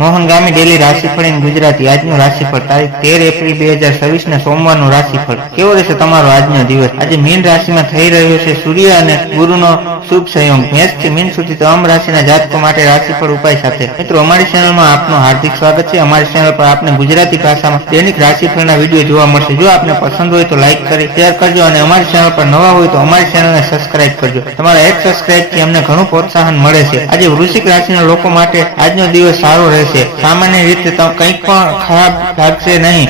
મોહન ગામી daily રાશિફળ in Gujarati આજનું રાશિફળ તારીખ 13 એપ્રિલ 2026 ને સોમવારનું રાશિફળ કેવો રહેશે તમારો આજનો દિવસ। આજે મીન રાશિમાં થઈ રહ્યો છે સૂર્ય અને ગુરુનો શુભ સંયોગ। મેષથી મીન સુધી તમામ રાશિના જાતકો માટે રાશિફળ ઉપાય સાથે મિત્રો અમારી ચેનલમાં આપનું હાર્દિક સ્વાગત છે। અમારી ચેનલ પર આપને ગુજરાતી ભાષામાં દૈનિક રાશિફળના વિડીયો જોવા મળશે। જો આપને પસંદ હોય તો લાઈક કરી શેર કરજો અને અમારી ચેનલ પર નવા હોય તો અમારી ચેનલને સબસ્ક્રાઇબ કરજો। તમારા એક સબસ્ક્રાઇબથી અમને ઘણું પ્રોત્સાહન મળે છે। આજે વૃશ્ચિક રાશિના લોકો માટે આજનો દિવસ સારો રહેશે। સામાન્ય રીતે કંઈક પણ ખરાબ લાગશે નહીં।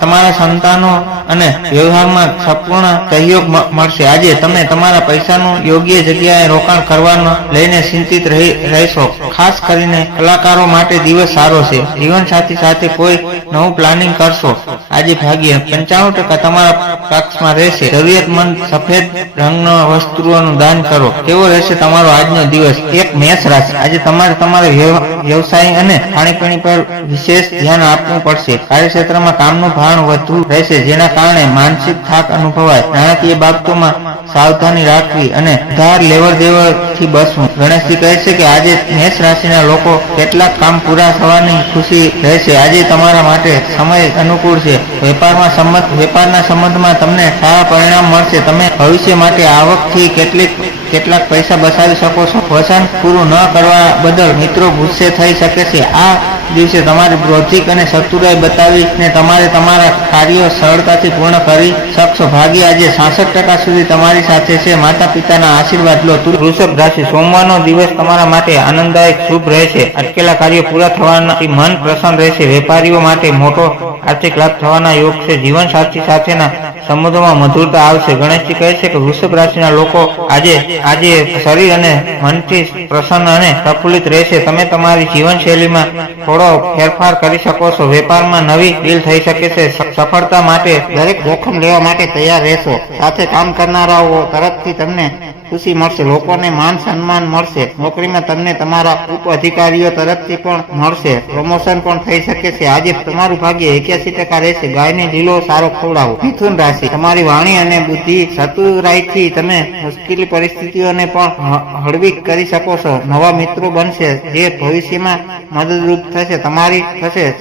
તમારા સંતાનો અને વ્યવહારમાં સંપૂર્ણ સહયોગ મળશે। આજે તમે તમારા પૈસાનું યોગ્ય જગ્યાએ રોકાણ કરવાનો લઈને ચિંતિત રહેશો। ખાસ કરીને કલાકારો માટે દિવસ સારો છે। જીવનસાથી સાથે કોઈ નવું પ્લાનિંગ કરશો। આજે ભાગ્ય 95% તમારા પક્ષમાં રહેશે। જરૂરિયાતમંદ સફેદ રંગના વસ્તુઓનું દાન કરો। કેવો રહેશે તમારો આજનો દિવસ। એક મેષ રાશિ આજે તમારા વ્યવસાય અને ખાણીપીણી પર વિશેષ ધ્યાન આપવું પડશે। કાર્યક્ષેત્રમાં કામનું ભાર વધુ રહેશે જેના કારણે માનસિક થાક અનુભવાય। નાણાકીય બાબતોમાં સાવધાની રાખવી અને ધાર લેવડ દેવડથી બચવું। ગણેશજી કહે છે કે આજે મેષ રાશિના લોકો કેટલાક કામ પૂરા થવાની ખુશી રહેશે। આજે તમારા માટે સમય અનુકૂળ છે। વેપારના સંબંધમાં તમને સારા પરિણામ મળશે। તમે ભવિષ્ય માટે આવકથી કેટલાક પૈસા બચાવી શકો છો। વચન પૂરું ન કરવા બદલ મિત્રો ગુસ્સે થઈ શકે છે। આ દિવસે તમારી પ્રોજેક્ટ અને ચતુરાઈ બતાવીને તમારા કાર્યો સરળતાથી પૂર્ણ કરી શકશો। ભાગ્ય આજે 66% સુધી તમારી સાથે છે। માતા પિતાના આશીર્વાદ લો। વૃષભ રાશિ સોમવારનો દિવસ તમારા માટે આનંદદાયક શુભ રહેશે। અટકેલા કાર્યો પૂરા થવાથી મન પ્રસન્ન રહેશે। વેપારીઓ માટે મોટો આર્થિક લાભ થવાના યોગ છે। જીવનસાથી સાથેના સંબંધોમાં મધુરતા આવશે। ગણેશજી કહે છે કે વૃષભ રાશિના લોકો આજે શરીર અને મનથી પ્રસન્ન અને પ્રફુલ્લિત રહેશે। તમે તમારી જીવનશૈલીમાં થોડો ફેરફાર કરી શકો છો। વેપારમાં નવી ડીલ થઈ શકે છે। સફળતા માટે દરેક જોખમ લેવા માટે તૈયાર રહેશો। સાથે કામ કરનારાઓ તરફથી તમને ખુશી મળશે। લોકોને માન સન્માન મળશે। નોકરીમાં તમને તમારા ઉપ અધિકારીઓ તરફથી પણ મળશે। પ્રમોશન પણ થઈ શકે છે। આજે તમારું ભાગ્ય 81% રહેશે। ગાયને લીલો સારો ખવડાવો। મિથુન રાશિ તમારી વાણી અને બુદ્ધિ ચતુરાઈથી તમે મુશ્કેલી પરિસ્થિતિઓને પણ હળવી કરી શકો છો। નવા મિત્રો બનશે જે ભવિષ્યમાં મદદરૂપ થશે।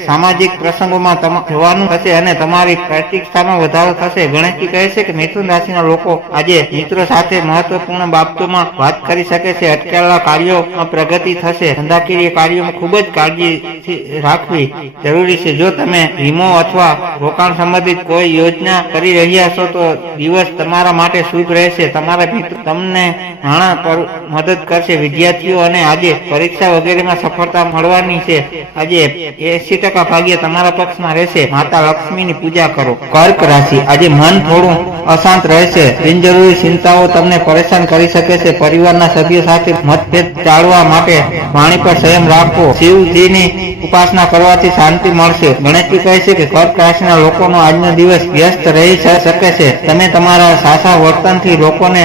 સામાજિક પ્રસંગોમાં જવાનું થશે અને તમારી પ્રતિષ્ઠામાં વધારો થશે। ગણેશજી કહે છે કે મિથુન રાશિના લોકો આજે મિત્રો સાથે મહત્વપૂર્ણ બાબતોમાં વાત કરી શકે છે। અટકેલા કાર્યોમાં પ્રગતિ થશે। ધંધાકીય કાર્યોમાં ખૂબ જ કાળજી રાખવી જરૂરી છે। જો તમે વીમો અથવા રોકાણ સંબંધિત કોઈ યોજના કરી રહ્યા છો તો દિવસ તમારા માટે શુભ રહેશે। તમારા મિત્રો તમને નાણાં પર મદદ કરશે। વિદ્યાર્થીઓ અને આજે પરીક્ષા વગેરેમાં સફળતા મળવાની છે। આજે 80% ભાગ્ય તમારા પક્ષમાં રહેશે। માતા લક્ષ્મીની પૂજા કરો। કર્ક રાશિ આજે મન થોડું અશાંત રહેશે। બિનજરૂરી ચિંતાઓ તમને પરેશાન કરી શકે છે। પરિવારના સભ્યો સાથે મતભેદ ટાળવા માટે વાણી પર સંયમ રાખવો। શિવજીની ઉપાસના કરવાથી શાંતિ મળશે। ગણેશજી કહે છે કે કર્ક રાશિના લોકોનો આજનો દિવસ વ્યસ્ત રહી શકે છે। તમે તમારા સાચા વર્તનથી લોકોને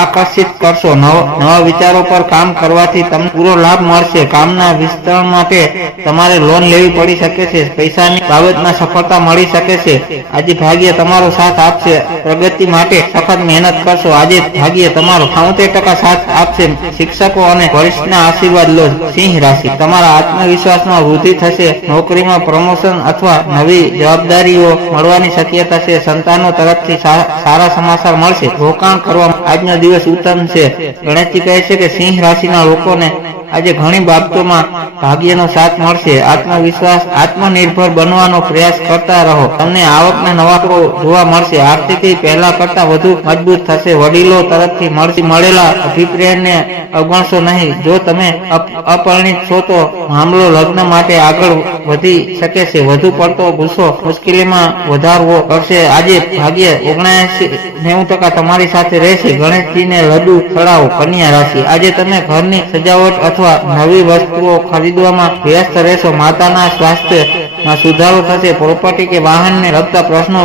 આકર્ષિત કરશો। નવા વિચારો પર કામ કરવાથી તમને પૂરો લાભ મળશે। કામના વિસ્તરણ માટે તમારે લોન લેવી પડી શકે છે। પૈસાની બાબતમાં સફળતા મળી શકે છે। આજે ભાગ્ય તમારો સાથ આપશે। પ્રગતિ માટે સખત મહેનત કરશો। આજે ભાગ્ય તમારો 70% સાથ આપશે। શિક્ષકો અને વરિષ્ઠના આશીર્વાદ લો। સિંહ રાશિ તમારા આત્મવિશ્વાસમાં વૃદ્ધિ થશે। નોકરીમાં પ્રમોશન અથવા નવી જવાબદારીઓ મળવાની શક્યતા છે। સંતાનો તરફથી સારા સમાચાર મળશે। રોકાણ કરવા આજનો દિવસ ઉત્તમ છે। ગણેશજી કહે છે કે સિંહ રાશિના લોકોને આજે ઘણી બાબતોમાં ભાગ્યનો સાથ મળશે। આત્મનિર્ભર બનવાનો પ્રયાસ કરતા રહો। તમને આવકના નવા જોવા મળશે। આર્થિક પહેલા કરતા વધુ મજબૂત થશે। વડીલો તરફથી મળેલા અભિપ્રાયને અવગણશો નહીં। જો તમે અપરિણિત છો તો મામલો લગ્ન માટે આગળ વધી શકે છે। વધુ પડતો ગુસ્સો મુશ્કેલીમાં વધારો કરશે। આજે ભાગ્ય 79-90% તમારી સાથે રહેશે। ગણેશજીને લડ્ડુ ચડાવો। કન્યા રાશિ આજે તમે ઘરની સજાવટ અથવા નવી વસ્તુઓ ખરીદવામાં વ્યસ્ત રહેશો। માતાના સ્વાસ્થ્યમાં સુધારો થશે। પ્રોપર્ટી કે વાહનને લગતા પ્રશ્નો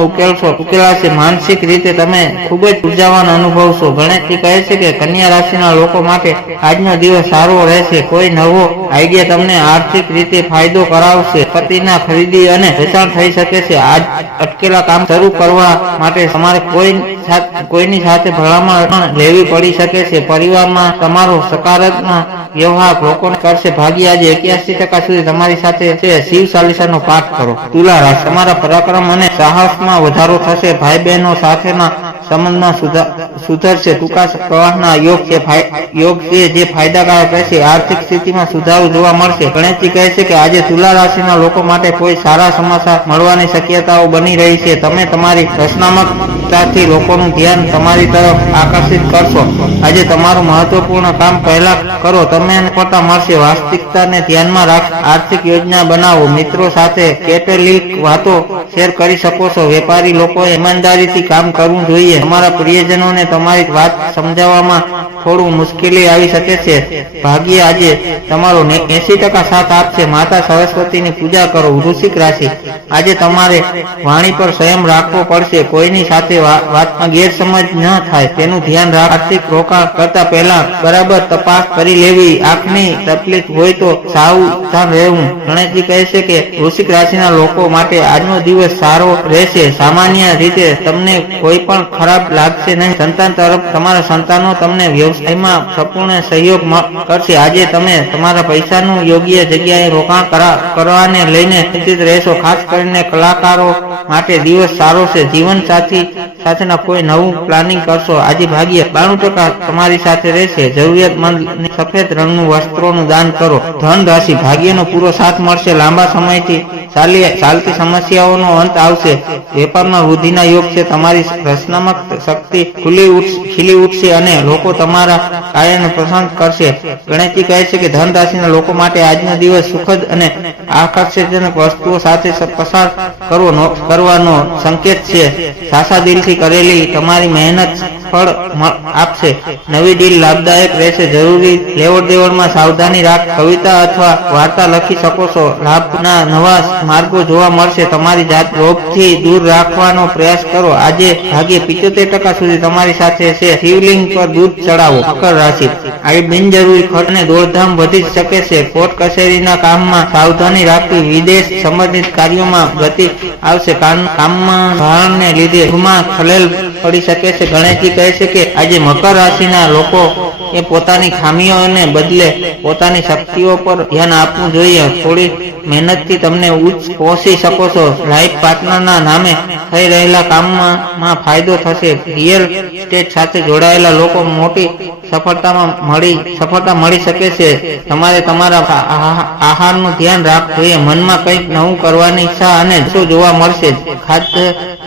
ઉકેલાશે। માનસિક રીતે તમે ખૂબ જ ઉર્જાવાન અનુભવશો। ગણેશજી કહે છે કે કન્યા રાશિના લોકો માટે આજનો દિવસ સારો રહેશે। કોઈ નવો આઈડિયા તમને આર્થિક રીતે ફાયદો કરાવશે। પતિના ખરીદી અને વેચાણ થઈ શકે છે। આજ અટકેલા કામ શરૂ કરવા માટે તમારે કોઈની સાથે ભલામણ લેવી પડી શકે છે। પરિવારમાં તમારો સકારાત્મક વ્યવહાર વ્યવહાર લોકોને કરશે. ભાગ્ય આજે 81% સુધી તમારી સાથે છે. શિવ ચાલીસાનો પાઠ કરો. તુલા રાશિ, તમારા પરાક્રમ અને સાહસમાં વધારો થશે. ભાઈ બહેનો સાથેના સંબંધમાં સુધરશે. ટૂંકા પ્રવાહના યોગ છે જે ફાયદાકારક રહેશે. આર્થિક સ્થિતિમાં સુધારો જોવા મળશે. ગણેશજી કહે છે કે આજે તુલા રાશિના લોકો માટે કોઈ સારા સમાચાર મળવાની શક્યતાઓ બની રહી છે. તમે તમારી રચનાત્મકતાથી લોકોનું ધ્યાન તમારી તરફ આકર્ષિત કરશો. આજે તમારું મહત્વપૂર્ણ કામ પહેલા કરો. તમને સફળતા મળશે. વાસ્તવિકતાને ધ્યાનમાં રાખ. આર્થિક યોજના બનાવો. મિત્રો સાથે કેટલીક વાતો શેર કરી શકો છો. વેપારી લોકોએ ઈમાનદારીથી કામ કરવું જોઈએ. તમારા પ્રિયજનોને તમારી વાત સમજાવવામાં થોડું મુશ્કેલી આવી શકે છે. ભાગ્ય આજે તમારો 80% સાથ આપશે. માતા સરસ્વતીની પૂજા કરો. વૃશ્ચિક રાશિ, આજે તમારે વાણી પર સંયમ રાખવો પડશે. કોઈની સાથે વાતમાં ગેરસમજ ન થાય તેનું ધ્યાન રાખ. આર્થિક રોકાણ કરતા પહેલા બરાબર તપાસ કરી લેવી. આંખની તકલીફ હોય તો સાવધાન રહેવું. ગણેશજી કહે છે કે વૃશ્ચિક રાશિના લોકો માટે આજનો દિવસ સારો રહેશે. સામાન્ય રીતે તમને કોઈ પણ ખરાબ લાગશે નહીં. સંતાન તરફ તમારા સંતાનો તમને વ્યવસાયમાં સંપૂર્ણ સહયોગ કરશે. આજે તમે તમારા પૈસાનું યોગ્ય જગ્યાએ રોકાણ કરવાને લઈને ચિંતિત રહેશો. ખાસ કરીને કલાકારો માટે દિવસ સારો છે. જીવનસાથી સાથેના કોઈ નવું પ્લાનિંગ કરશો. આજે ભાગ્ય 92% તમારી સાથે રહેશે. જરૂરિયાતમંદ સફેદ રંગનું વસ્ત્રોનું દાન કરો. ધન રાશિ, ભાગ્યનો પૂરો સાથ મળશે. લાંબા સમયથી ચાલતી સમસ્યાઓનો અંત આવશે. વેપારમાં વૃદ્ધિના યોગ છે. તમારી રચનાત્મક શક્તિ ખીલી ઉઠશે અને લોકો તમારા કાર્યને પસંદ કરશે. ગણેશજી કહે છે કે ધન રાશિના લોકો માટે આજનો દિવસ સુખદ અને આકર્ષણજનક વસ્તુઓ સાથે પસાર કરવાનો સંકેત છે. સાચા દિલથી કરેલી તમારી મહેનત ફળ આપશે. નવી ડીલ લાભદાયક રહેશે. જરૂરી લેવડ દેવડમાં સાવધાની રાખ. કવિતા અથવા વાર્તા લખી શકો છો. લાભના નવા માર્ગો જોવા મળશે. તમારી જાત લોભથી દૂર રાખવાનો પ્રયાસ કરો. આજે ભાગ્ય 75% સુધી તમારી સાથે છે. શિવલિંગ પર દૂધ ચડાવો. મકર રાશિ, આજે બિનજરૂરી ખર્ચ અને દોડધામ વધી શકે છે. કોર્ટ કચેરીના કામમાં સાવધાની રાખવી. વિદેશ સંબંધિત કાર્યોમાં ગતિ આવશે. કામમાં ભારણને લીધે ગૃહમાં ખલેલ પડી શકે છે. ગણેશજી કહે છે કે આજે મકર રાશિના લોકો એ પોતાની ખામીઓને બદલે પોતાની શક્તિઓ પર ધ્યાન આપવું જોઈએ. થોડી મહેનતથી તમને ઉચ્ચ પહોંચી શકો છો. લાઈફ પાર્ટનરના નામે થઈ રહેલા કામમાં ફાયદો થશે. રિયલ એસ્ટેટ સાથે જોડાયેલા લોકો મોટી સફળતા મળી શકે છે. તમારે તમારા આહારનું ધ્યાન રાખવું જોઈએ. મનમાં કંઈક નવું કરવાની ઈચ્છા અને શું જોવા મળશે. ખાદ્ય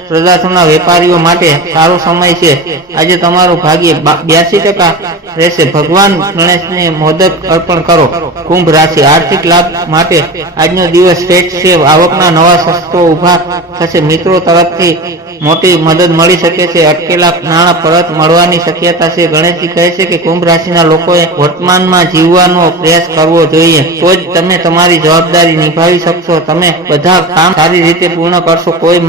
પદાર્થોના વેપારીઓ માટે સારો સમય છે. આજે તમારું ભાગ્ય 82% રહેશે. ભગવાન ગણેશને મોદક અર્પણ કરો. કુંભ રાશિ, આર્થિક લાભ માટે આજનો દિવસ શ્રેષ્ઠ છે. આવકના નવા સ્ત્રોતો ઉભા થશે. મિત્રો તરફથી મોટી મદદ મળી શકે છે. અટકેલા નાણાં પરત મળવાની શક્યતા છે. ગણેશજી કહે છે કે કુંભ રાશિના લોકોએ વર્તમાનમાં જીવવાનો પ્રયાસ કરવો જોઈએ. તો જ તમે તમારી જવાબદારી નિભાવી શકશો. તમે બધા કામ સારી રીતે પૂર્ણ કરશો. કોઈ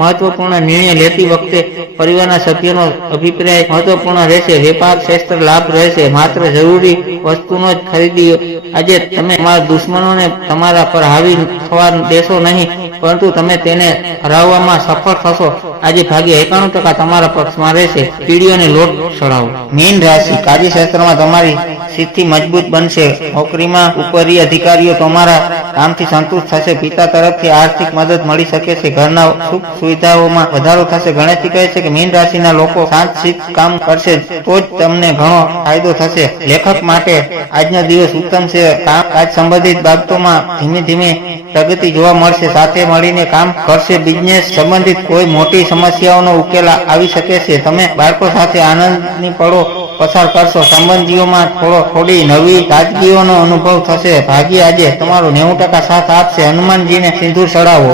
મહત્વપૂર્ણ નિર્ણય લેતી વખતે પરિવારના સભ્યોનો અભિપ્રાય મહત્વપૂર્ણ રહેશે. વેપાર ક્ષેત્ર લાભ રહેશે. માત્ર જરૂરી વસ્તુનો જ ખરીદી. આજે તમે તમારા દુશ્મનોને તમારા પર હાવી થવા દેશો નહીં, પરંતુ તમે તેને હરાવવામાં સફળ થશો. આજે ભાગ્ય 91% તમારા પક્ષમાં રહેશે. કીડીઓને લોટ ચડાવો. મીન રાશિ, કાર્યક્ષેત્રમાં તમારી સ્થિતિ મજબૂત બનશે. નોકરીમાં ઉપરી અધિકારીઓ તમારા કામથી સંતુષ્ટ થશે. પિતા તરફથી આર્થિક મદદ મળી શકે છે. ઘરના સુખ સુવિધાઓમાં વધારો થશે. ગણેશજી કહે છે કે મીન રાશિના લોકો શાંતશીત કામ કરશે તો જ તમને ઘણો ફાયદો થશે. લેખક માટે આજનો દિવસ ઉત્તમ છે. કામકાજ સંબંધિત બાબતોમાં ધીમે ધીમે પ્રગતિ જોવા મળશે. સાથે મળીને કામ કરશે. બિઝનેસ સંબંધિત કોઈ મોટી સમસ્યાઓનો ઉકેલ આવી શકે છે. તમે બાળકો સાથે આનંદની પળો પસાર કરશો. સંબંધીઓમાં થોડી નવી તાજગીઓનો અનુભવ થશે. ભાગ્ય આજે તમારો 90% સાથ આપશે. હનુમાનજીને સિંદૂર ચડાવો.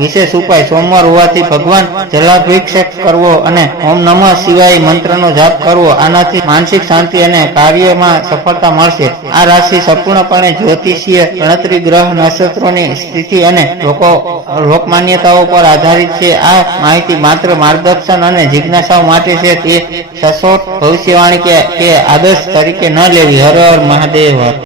વિશેષ ઉપાય, સોમવાર હોવાથી ભગવાન જલાભિષેક કરવો અને ઓમ નમઃ શિવાય મંત્રનો જાપ કરવો. આનાથી માનસિક શાંતિ અને કાર્યમાં સફળતા મળશે. આ રાશિ સંપૂર્ણપણે જ્યોતિષીય ગણતરી, ગ્રહ નક્ષત્રોની સ્થિતિ અને લોકમાન્યતાઓ પર આધારિત છે. આ માહિતી માત્ર માર્ગદર્શન અને જિજ્ઞાસાઓ માટે છે. તે સચોટ ભવિષ્યવાણી કે આદર્શ તરીકે ન લેવી. હર હર મહાદેવ.